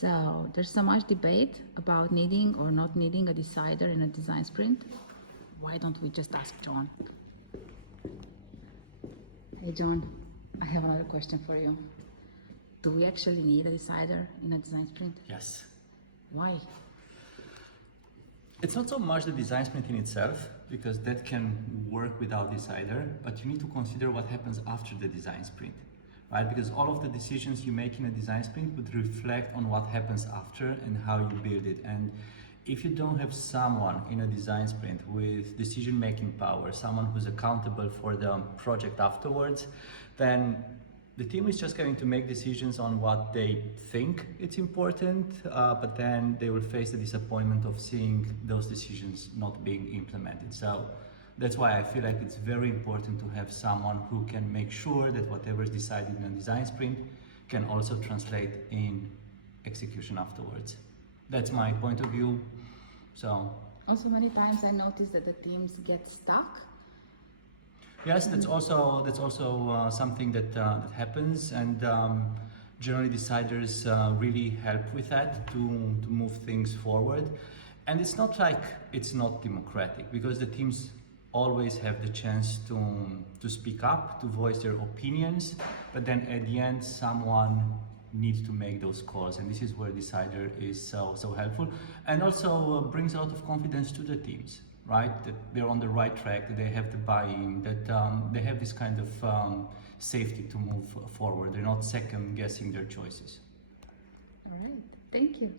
So there's so much debate about needing or not needing a decider in a design sprint. Why don't we just ask John? Hey John, I have another question for you. Do we actually need a decider in a design sprint? Yes. Why? It's not so much the design sprint in itself, because that can work without decider, but you need to consider what happens after the design sprint, right? Because all of the decisions you make in a design sprint would reflect on what happens after and how you build it. And if you don't have someone in a design sprint with decision-making power, someone who's accountable for the project afterwards, then the team is just going to make decisions on what they think it's important, but then they will face the disappointment of seeing those decisions not being implemented. So that's why I feel like it's very important to have someone who can make sure that whatever is decided in a design sprint can also translate in execution afterwards. That's my point of view. So Also, many times I notice that the teams get stuck. yes, that's also something that happens, and generally deciders really help with that to move things forward. And it's not like it's not democratic, because the teams always have the chance to speak up, to voice their opinions, but then at the end someone needs to make those calls, and this is where decider is so helpful, and also brings a lot of confidence to the teams, right? That they're on the right track, that they have the buy-in, that they have this kind of safety to move forward. They're not second guessing their choices. All right, thank you.